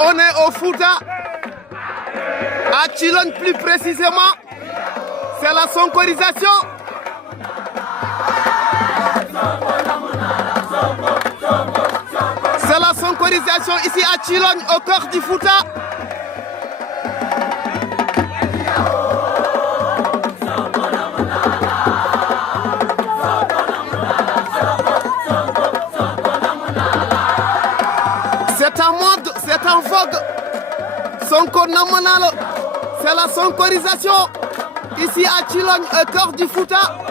on est au Fouta, à Chilone plus précisément. C'est la sonkorisation. C'est la sonkorisation ici à Chilone, au cœur du Fouta. C'est en mode, c'est en vogue. Sonko namonalo, c'est la sonkorisation ici à Chilone, au cœur du Fouta.